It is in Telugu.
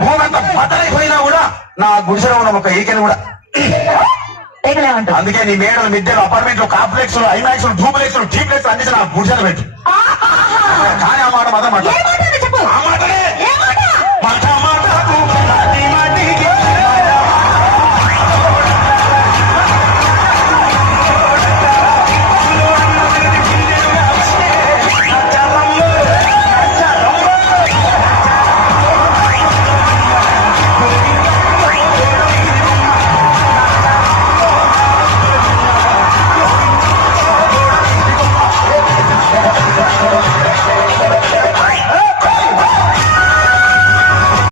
భూమి అంతా బద్దలైపోయినా కూడా నా గుడిసెలో ఉన్న ఒక ఈకెని కూడా అందుకే నీ మేడలు మిద్దెలు అపార్ట్మెంట్లు కాంప్లెక్స్ ఐమాక్స్ డూప్లెక్స్ టీప్లెక్స్ అన్ని నా గుడిసెలు పెట్టు కానీ ఆ మాట మాత్రం